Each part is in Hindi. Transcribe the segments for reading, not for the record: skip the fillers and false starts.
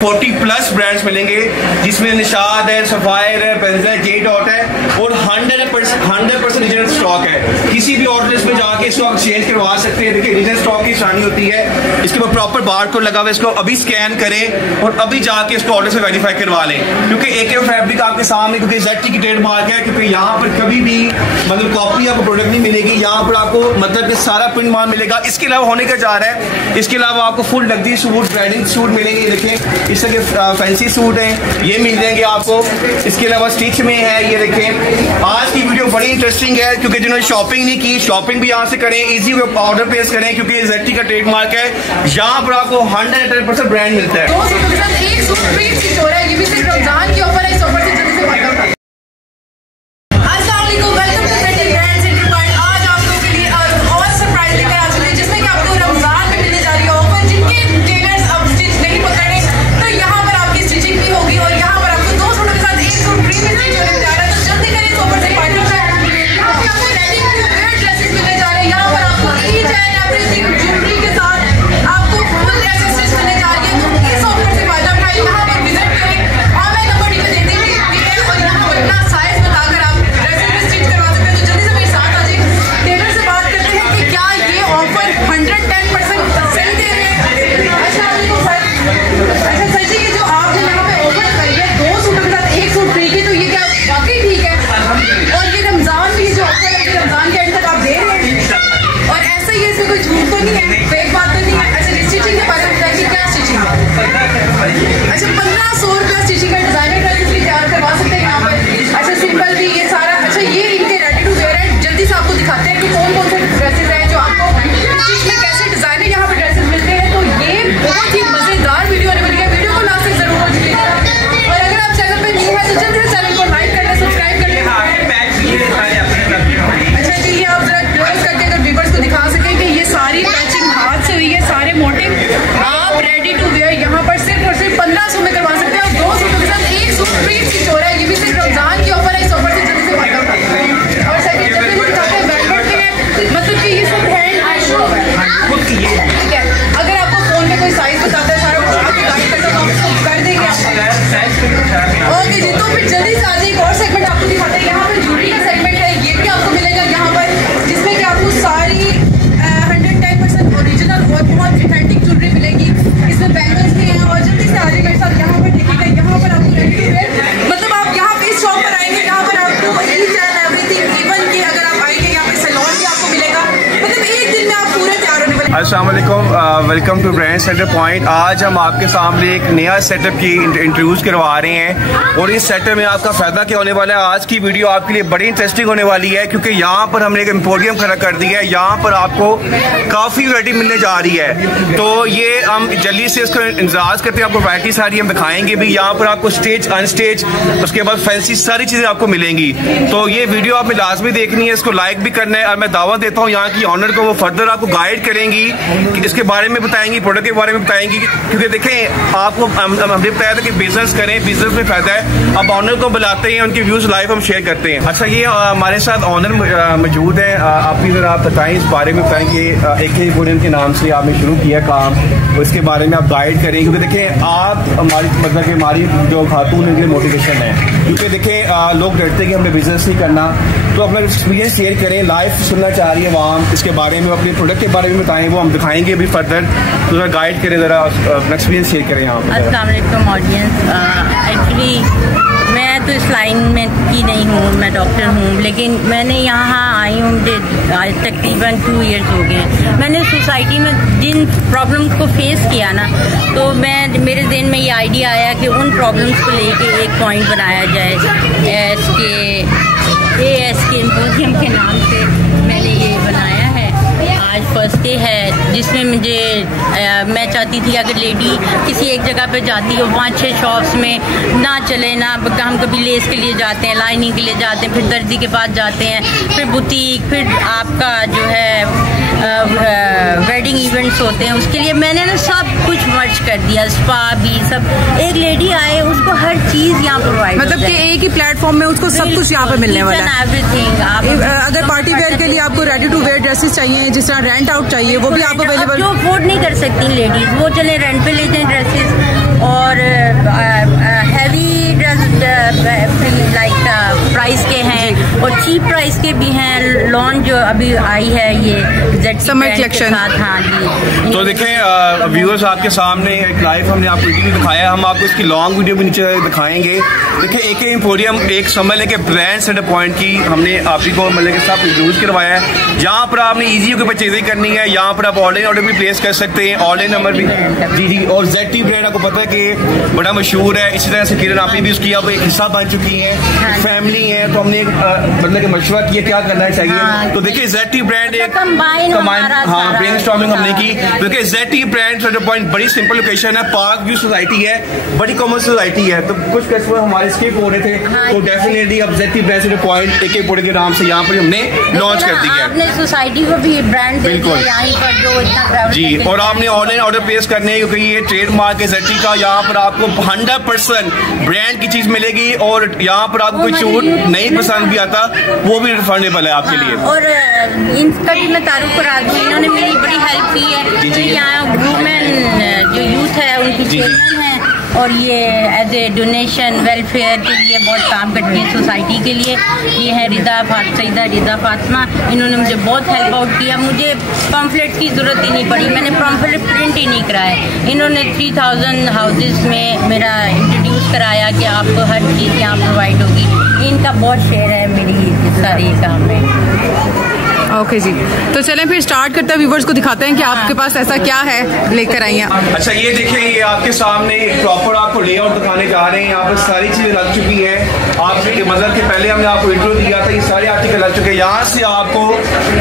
40+ ब्रांड्स मिलेंगे जिसमें निशाद है, सफायर है, बेंजा है, जे डॉट है और 100% रीजनल स्टॉक है। किसी भी आउटलेट में जाके इसको एक्सचेंज करवा सकते हैं। देखिए रीजनल स्टॉक की निशानी होती है, इसके ऊपर प्रॉपर बारकोड लगा हुआ है। इसको अभी स्कैन करें और अभी जाके इसको ऑर्डर से वेरीफाई करवा लें, क्योंकि AK फैब्रिक आपके सामने, क्योंकि ZT की ट्रेडमार्क है, क्योंकि यहाँ पर कभी भी मतलब कॉपी आपको प्रोडक्ट नहीं मिलेगी। यहाँ पर आपको मतलब कि सारा प्रिंट माल मिलेगा। इसके अलावा होने का जा रहा है, इसके अलावा आपको full luxury suit, bridal suit मिलेंगे। देखें इस तरह के फैंसी सूट हैं, ये मिल जाएंगे आपको। इसके अलावा स्टिच में है, ये देखें। आज की वीडियो बड़ी इंटरेस्टिंग है, क्योंकि जिन्होंने शॉपिंग नहीं की, शॉपिंग भी यहाँ से करें, इजी ऑर्डर प्लेस करें, क्योंकि ZT का ट्रेडमार्क है। यहाँ पर आपको 110% ब्रांड मिलता है। एक सूट फ्री स्टिच हो रहा है, ये भी सिर्फ रमजान के ऑफर है। इस ऑफर से जल्दी से फायदा उठाएं। अस्सलाम वालेकुम, welcome to ZT brand centre point. आज आप लोगों के लिए और सरप्राइज लेकर आ चुके हैं, जिसमें कि आपको रमजान में मिलने जा रही है ऑफर। जिनके टेलर्स अब स्टिच नहीं पकड़े तो यहाँ पर आपकी स्टिचिंग भी होगी और यहाँ पर आपको 2 सूटों के साथ 1 सूट फ्री में स्टिच होने जा रहा है। तो जल्दी करें, इस ऑफर से फायदा उठाएं। यहाँ पे आपको रेडी टू वेयर ड्रेसेस मिलने जा रहे हैं। यहाँ पर आपको ईच एंड एवरीथिंग ज्वेलरी के साथ आपको फुल ड्रेसेस स्टिच मिलने जा रही है। तो इस ऑफर से फायदा उठाएं। यहाँ पर विजिट करें, ऑनलाइन नंबर नीचे दे दी हुई है और यहाँ पर अपना साइज बताकर आप ड्रेसेस में स्टिच करवा सकते हैं। तो जल्दी से मेरे साथ आ जाइए, टेलर से बात करते हैं कि क्या ये ऑफर 110% सही दे रहे हैं। अच्छा सर जी, ये जो आपने यहाँ पे ऑफर करी है 2 सूटों के साथ 1 सूट फ्री की, तो ये क्या वाकई ठीक है? और ये रमजान भी जो ऑफर है, रमजान के एंड तक आप दे रहे हैं और ऐसा ही है, इसमें कोई झूठ तो नहीं है, फेक बात तो नहीं है? अच्छा स्टिचिंग के बारे में बताइए, क्या स्टिचिंग है? अच्छा 1500 रुपया स्टिचिंग का डिजाइनर ड्रेसेस भी तैयार करवा सकते हैं यहाँ पर। अच्छा सिंपल भी ये सारा। अच्छा ये इनके रेडी टू वेयर है। जल्दी से आपको दिखाते हैं कि कौन कौन से ड्रेसेस हैं जो आपको स्टिच में कैसे डिजाइनर यहाँ पर ड्रेसेस मिलते हैं। तो ये बहुत ही मजेदार वीडियो आने वाली है, वीडियो को लास्ट तक जरूर देखिएगा। और अगर आप चैनल पर न्यू है तो जल्दी से चैनल को लाइक कर लें, सब्सक्राइब कर लें। अच्छा जी, ये आप जरा क्लोज करके अगर व्यूअर्स को दिखा सकें कि ये सारी पैचिंग हाथ से हुई है, सारे मोटिव आप रेडी टू वेयर यहाँ पर सिर्फ और सिर्फ 1500 में करवा सकते हैं। और 2 सूटों के साथ 1 सूट फ्री स्टिच हो रहा है, ये भी सिर्फ रमजान की ऑफर है। इस ऑफर से जल्दी से फायदा उठाएं। और सेकंड जल्दी से दिखाते हैं वेलवेट में है, मतलब कि ये सब हैंड ठीक है। अगर आपको फोन में कोई साइज बताता है, सारा कुछ आपको गाइड करता है, तो आप उसको कर देंगे आपको। ओके जी, तो फिर जल्दी से आज एक और सेगमेंट आपको दिखाते हैं। यहाँ पर ज्वेलरी का सेगमेंट है, ये भी आपको मिलेगा यहाँ पर, जिसमें कि आपको सारी 110% ओरिजिनल और बहुत ऑथेंटिक ज्वेलरी मिलेगी। इसमें बैंगल्स भी हैं। और जल्दी से आगे मेरे साथ यहाँ पर देखिएगा, यहाँ पर आपको रेडी टू वेयर, मतलब आप यहाँ पे इस शॉप पर आएंगे, यहाँ पर आपको ईच एंड एवरीथिंग, इवन कि अगर आप आएंगे यहाँ पे सैलून भी आपको मिलेगा। मतलब एक दिन में आप पूरे तैयार होने वाले। अस्सलाम वालेकुम, welcome to brand centre point. आज हम आपके सामने एक नया सेटअप की इंट्रोड्यूस करवा रहे हैं और इस सेटअप में आपका फायदा क्या होने वाला है। आज की वीडियो आपके लिए बड़ी इंटरेस्टिंग होने वाली है, क्योंकि यहाँ पर हमने एक एम्पोरियम खड़ा कर दिया है। यहाँ पर आपको काफ़ी वैरायटी मिलने जा रही है, तो ये हम जल्दी से इसको इंतजार करते हैं। आपको वैरायटी सारी हम दिखाएंगे भी। यहाँ पर आपको स्टेज, अनस्टेज, उसके बाद फैंसी सारी चीज़ें आपको मिलेंगी। तो ये वीडियो आपने लाजमी देखनी है, इसको लाइक भी करना है। और मैं दावा देता हूँ यहाँ की ऑनर को, वो फर्दर आपको गाइड करेंगी, इसके बारे में बताएंगी, प्रोडक्ट के बारे में बताएंगी। क्योंकि देखें आपको हमने बताया था कि बिजनेस करें, बिजनेस में फायदा है। अब ऑनर को बुलाते हैं, उनके व्यूज लाइव हम शेयर करते हैं। अच्छा ये हमारे साथ ऑनर मौजूद है, आप भी जरा आप बताएं, इस बारे में बताएं कि AK एम्पोरियम के नाम से आपने शुरू किया काम, तो इसके बारे में आप गाइड करें। क्योंकि देखें आप हमारी मतलब कि हमारी जो खातून उनके लिए मोटिवेशन है, क्योंकि देखें लोग डरते हैं कि हमें बिजनेस नहीं करना, तो अपना एक्सपीरियंस शेयर करें। लाइव सुनना चाह रही है वहाँ, इसके बारे में अपने प्रोडक्ट के बारे में बताएं, वो हम दिखाएंगे भी फर्दर। तो जरा गाइड करें, जरा अपना एक्सपीरियंस शेयर करें यहाँ पर। अस्सलाम वालेकुम ऑडियंस, एक्चुअली मैं तो इस लाइन में की नहीं हूँ, मैं डॉक्टर हूँ, लेकिन मैंने यहाँ आई हूँ आज तकरीबन 2 ईयर्स हो गए। मैंने सोसाइटी में जिन प्रॉब्लम्स को फेस किया ना, तो मेरे जहन में ये आइडिया आया कि उन प्रॉब्लम्स को लेके एक पॉइंट बनाया जाए। ASK एम्पोरियम के नाम से मैंने ये बनाया है। आज फर्स्ट डे है, जिसमें मैं चाहती थी अगर लेडी किसी एक जगह पे जाती हो, 5-6 शॉप्स में ना चले ना, हम कभी लेस के लिए जाते हैं, लाइनिंग के लिए जाते हैं, फिर दर्जी के पास जाते हैं, फिर बुटीक, फिर आपका जो है वेडिंग इवेंट्स होते हैं, उसके लिए मैंने ना सब कुछ मर्ज कर दिया। स्पा भी सब, एक लेडी आए उसको हर चीज यहाँ प्रोवाइड, मतलब कि एक ही प्लेटफॉर्म में उसको सब कुछ यहाँ पे मिलने वाला है। एवरीथिंग। अगर पार्टी वेयर के लिए आपको रेडी टू वेयर ड्रेसेस चाहिए, जिस तरह रेंट आउट चाहिए, वो भी आपको अवेलेबल। जो अफोर्ड नहीं कर सकती लेडीज, वो चले रेंट पे लेते हैं ड्रेसेस, और हैवी लाइक प्राइस के हैं और चीप प्राइस के भी हैं। लॉन्च जो अभी आई है ये समर कलेक्शन। हाँ जी। तो देखें व्यूअर्स, आपके सामने एक लाइव हमने आपको वीडियो भी दिखाया, हम आपको इसकी लॉन्ग वीडियो भी नीचे दिखाएंगे। देखिए AK एम्पोरियम एक समझ लें कि ब्रांड सेंटर पॉइंट की हमने आप ही को मतलब के साथ इंट्रोड्यूस करवाया है। जहाँ पर आपने ईजी होकर परचेजिंग करनी है, यहाँ पर आप ऑनलाइन ऑर्डर भी प्लेस कर सकते हैं, ऑनलाइन नंबर भी। जी। और ZT ब्रांड आपको पता है कि बड़ा मशहूर है। इसी तरह से किरण आप भी उसकी अब एक हिस्सा बन चुकी है, फैमिली है। तो हमने मतलब के मशवरा किया क्या करना चाहिए। तो देखिए ZT ब्रांड एक ब्रेनस्टॉर्मिंग हमने की। देखिए ZT ब्रांड सेंटर पॉइंट बड़ी सिंपल लोकेशन है, पार्क व्यू सोसाइटी है, बड़ी कॉमन सोसाइटी है। तो कुछ कस्टमर हमारे स्किप हो रहे थे, तो डेफिनेटली अब ZT brand centre point AK emporium के नाम से यहाँ पर हमने लॉन्च कर दी है। आपने सोसाइटी को भी ब्रांड बिल्कुल जी। और आपने ऑनलाइन ऑर्डर प्लेस करने हैं क्योंकि ये ट्रेडमार्क है ZT का। यहाँ पर आपको 100% ब्रांड की चीज मिलेगी और यहाँ पर आपको कोई छूट नहीं पसंद भी आता वो भी रिफंडेबल है आपके लिए। और इनका भी मैं तारुफ करा दूँ, इन्होंने मेरी बड़ी हेल्प की है। तो यहाँ वुमेन जो यूथ है उनकी चेयरमैन है और ये एज ए डोनेशन वेलफेयर के लिए बहुत काम करती है सोसाइटी के लिए। ये है सईदा रिदा फातिमा, इन्होंने मुझे बहुत हेल्प आउट किया। मुझे पम्फलेट की ज़रूरत ही नहीं पड़ी, मैंने पम्फलेट प्रिंट ही नहीं कराया। इन्होंने 3000 हाउसेस में मेरा इंट्रोड्यूस कराया कि आपको हर चीज़ यहाँ प्रोवाइड होगी। इनका बहुत शेयर है मेरी सारी काम में। ओके जी, तो चलें फिर स्टार्ट करते हैं, व्यूवर्स को दिखाते हैं कि आपके पास ऐसा क्या है लेकर आई हैं। अच्छा ये देखें, ये आपके सामने प्रॉपर आपको लेआउट दिखाने जा रहे हैं। यहाँ पर सारी चीजें लग चुकी हैं। आपके मतलब कि पहले हमने आपको इंट्रो दिया था, ये सारे आर्टिकल लग चुके हैं। यहाँ से आपको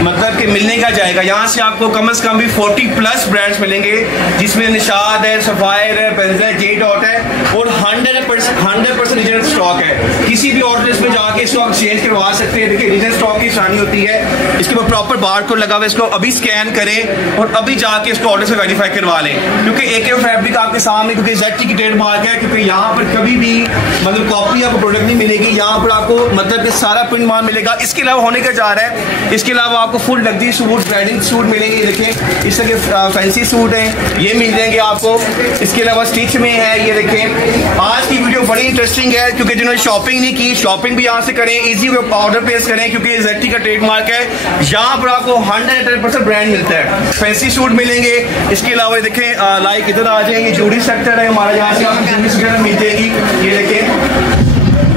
मतलब कि मिलने का जाएगा, यहाँ से आपको कम से कम भी 40+ ब्रांड्स मिलेंगे, जिसमें निशाद है, सफायर है, बेंजा J डॉट है और 100% रीजनल स्टॉक है। किसी भी ऑर्डर में जाके इसको आप चेंज करवा सकते हैं। देखिए रीजनल स्टॉक की निशानी होती है, इसके ऊपर प्रॉपर बारकोड लगा हुआ है। इसको अभी स्कैन करें और अभी जाके इसको ऑर्डर से वेरीफाई करवा लें, क्योंकि AK फैब्रिक आपके सामने क्योंकि ZT की ट्रेडमार्क है। क्योंकि यहाँ पर कभी भी मतलब कॉपी आपको प्रोडक्ट नहीं मिलेगी, यहाँ पर आपको मतलब कि सारा प्रिंट माल मिलेगा। इसके अलावा होने का जा रहा है, इसके अलावा आपको full luxury suit, bridal suit मिलेंगे। देखें इस तरह के फैंसी सूट हैं, ये मिल जाएंगे आपको। इसके अलावा स्टिच में है, ये देखें। आज की वीडियो बड़ी इंटरेस्टिंग है क्योंकि जिन्होंने शॉपिंग नहीं की, शॉपिंग भी यहाँ से करें, इजी ऑर्डर प्लेस करें क्योंकि ZT का ट्रेडमार्क है। यहाँ पर आपको 100% ब्रांड मिलता है, फैंसी सूट मिलेंगे। इसके अलावा देखें लाइक इधर आ जाएंगे, जूड़ी सेक्टर है हमारा, यहाँ से आपको जूड़ी सेक्टर मिल जाएगी। ये देखें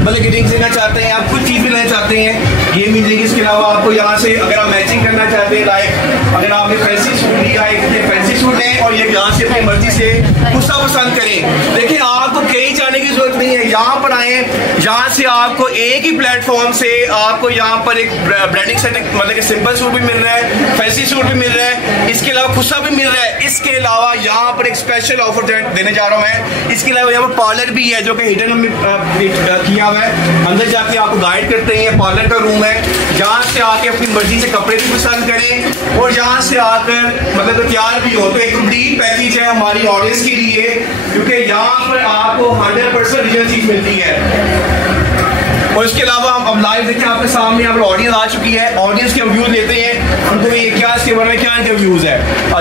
मतलब रिंग्स लेना चाहते हैं, आप कुछ चीज भी लेना चाहते हैं, ये मिल जाएगी। इसके अलावा आपको यहाँ से अगर आप मैचिंग करना चाहते हैं, लाइक अगर आपने फैंसी सूट लिया है, ये फैंसी सूट है और ये यहाँ से अपनी मर्जी से कुछ सा पसंद करें। देखिए आपको कहीं जाने की जरूरत नहीं है, यहाँ पर आए, यहाँ से आपको एक ही प्लेटफॉर्म से आपको यहाँ पर एक ब्रांडिंग सेट मतलब कि सिंपल सूट भी मिल रहा है, फैंसी सूट भी मिल रहा है, इसके अलावा खुस्सा भी मिल रहा है। इसके अलावा यहाँ पर एक स्पेशल ऑफर देने जा रहा हूँ मैं। इसके अलावा यहाँ पर पार्लर भी है जो कि हिडन में किया हुआ है। अंदर जाके आपको गाइड करते हैं, पार्लर का रूम है, जहाँ से आके अपनी मर्जी से कपड़े भी पसंद करें और यहाँ से आकर मतलब तैयार भी हो। तो एक कंप्लीट पैकेज है हमारी ऑडियंस के लिए, क्योंकि यहाँ पर आपको 100% रीजनल चीज मिलती है। और इसके अलावा हम अब लाइव देखते हैं आपके सामने, यहाँ पर ऑडियंस आ चुकी है, ऑडियंस के व्यूज लेते हैं, उनको ये क्या इसके बारे में क्या इनके व्यूज है।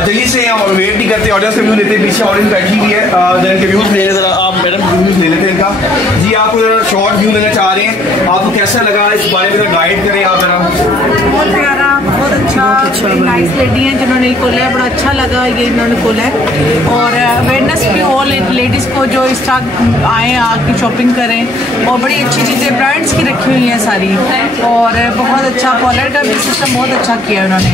जल्दी से हम वेट नहीं करते, ऑडियंस के व्यूज लेते हैं। पीछे ऑडियंस बैठी हुई है, इनके व्यूज ले लेते हैं। आप मैडम व्यूज ले लेते हैं इनका। जी आप शॉर्ट व्यू लेना चाह रहे हैं, आपको कैसा लगा इस बारे में गाइड करें आप जरा। बहुत प्यारा, बहुत अच्छा, बड़ी नाइस लेडी है जिन्होंने खोला है, बड़ा अच्छा लगा ये इन्होंने खोला है। और अवेयरनेस भी ऑल लेडीज़ को जो इस तरह आए आके शॉपिंग करें, और बड़ी अच्छी चीज़ें ब्रांड्स की रखी हुई हैं सारी, और बहुत अच्छा कॉलर का भी सिस्टम बहुत अच्छा किया उन्होंने।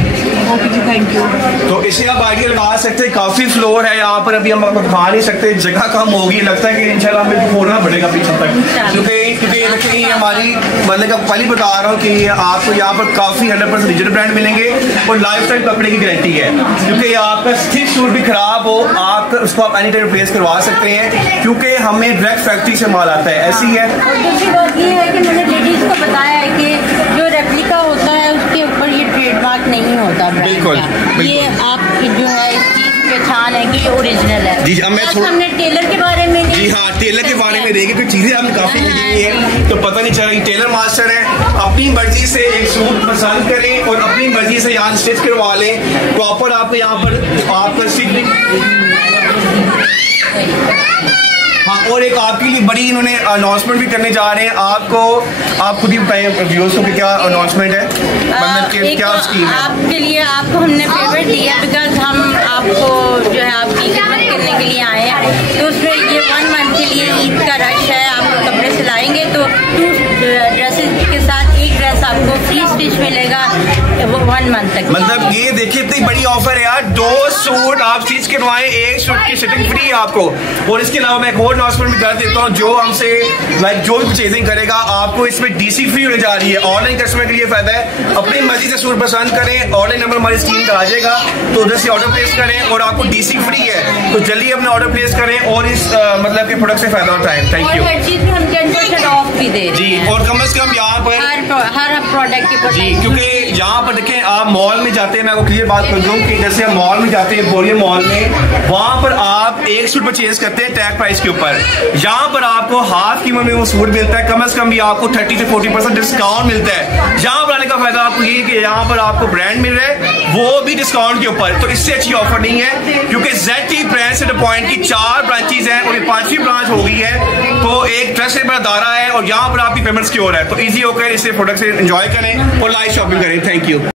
ओके जी, थैंक यू। तो इसे आप आगे लगा सकते हैं, काफ़ी फ्लोर है यहाँ पर, अभी हम आपको खा नहीं सकते, जगह कम होगी, लगता है कि इंशाल्लाह हमें फोड़ना पड़ेगा पीछे तक, क्योंकि देखिए हमारी मतलब पहले बता रहा हूँ कि आपको यहाँ पर काफ़ी 100% रीजनल ब्रांड मिलेंगे और लाइफ टाइम कपड़े की गारंटी है। क्योंकि आपका स्टिच सूट भी खराब हो, आप उसको आप एनी टाइम रिप्लेस करवा सकते हैं, क्योंकि हमें डायरेक्ट फैक्ट्री से माल आता है। ऐसी है। और दूसरी बात ये है कि मैंने लेडीज को बताया है कि जो रेप्लिका होता है उसके ऊपर ये ट्रेडमार्क नहीं होता। बिल्कुल, ये आप जो है इसकी पहचान है कि ओरिजिनल है। जी हमने टेलर के बारे में जी हाँ, टेलर के बारे में देखिए कुछ चीजें हमने काफी की है, तो पता नहीं चला। टेलर मास्टर है, अपनी मर्जी से एक सूट पसंद करें और अपनी मर्जी से यहाँ स्टिच करवा लें। प्रॉपर आपको यहाँ पर आपका हाँ, और एक आपके लिए बड़ी इन्होंने अनाउंसमेंट भी करने जा रहे हैं। आप खुद ही बताएं व्यूअर्स को कि क्या अनाउंसमेंट है, मतलब कि क्या स्कीम है आपके लिए। आपको हमने फेवर दिया बिकॉज हम आपको जो है आपकी खिदमत करने के लिए आए हैं। तो उसमें ये 1 मंथ के लिए ईद का रश है, आपको कपड़े सिलाएंगे तो 2 ड्रेसेस के साथ एक ड्रेस आपको फ्री स्टिच मिलेगा 1 मंथ तक। मतलब ये देखिए इतनी बड़ी ऑफर है यार, 2 सूट आप स्टिच करवाएं, 1 सूट की शिपिंग फ्री है आपको। और इसके अलावा मैं एक और अनाउंसमेंट भी कर देता हूँ, जो हमसे जो भी परचेजिंग करेगा आपको इसमें डीसी फ्री होने जा रही है। ऑनलाइन कस्टमर के लिए फायदा है, अपनी मर्जी से सूट पसंद करें, ऑनलाइन नंबर हमारी स्क्रीन पर आ जाएगा, तो उधर से ऑर्डर प्लेस करें और आपको डीसी फ्री है। तो जल्दी अपना ऑर्डर प्लेस करें और इस मतलब के प्रोडक्ट से फायदा उठाएं। Thank you. हर चीज में हम 10% ऑफ भी दे रहे जी, हैं और कम से कम यहाँ पर हर प्रोडक्ट के जी, क्योंकि यहाँ पर देखें आप मॉल में जाते हैं, मैं आपको क्लियर बात कर दूं कि जैसे हम मॉल में जाते हैं, बोरियम मॉल में, वहां पर आप 1 सूट परचेज करते हैं टैग प्राइस के ऊपर। यहाँ पर आपको हाफ कीमत में वो सूट मिलता है, कम से कम भी आपको 30 से 40% डिस्काउंट मिलता है। यहाँ पर आने का फायदा आपको ये कि यहाँ पर आपको ब्रांड मिल रहा है, वो भी डिस्काउंट के ऊपर। तो इससे अच्छी ऑफर नहीं है, क्योंकि ZT ब्रांड सेंटर पॉइंट की 4 ब्रांचेज हैं और ये 5वीं ब्रांच हो गई है। तो एक ट्रस्टेड अदारा है और यहाँ पर आपकी पेमेंट सिक्योर है। तो ईजी होकर इसे प्रोडक्ट से एंजॉय करें और लाइव शॉपिंग करें। Thank you.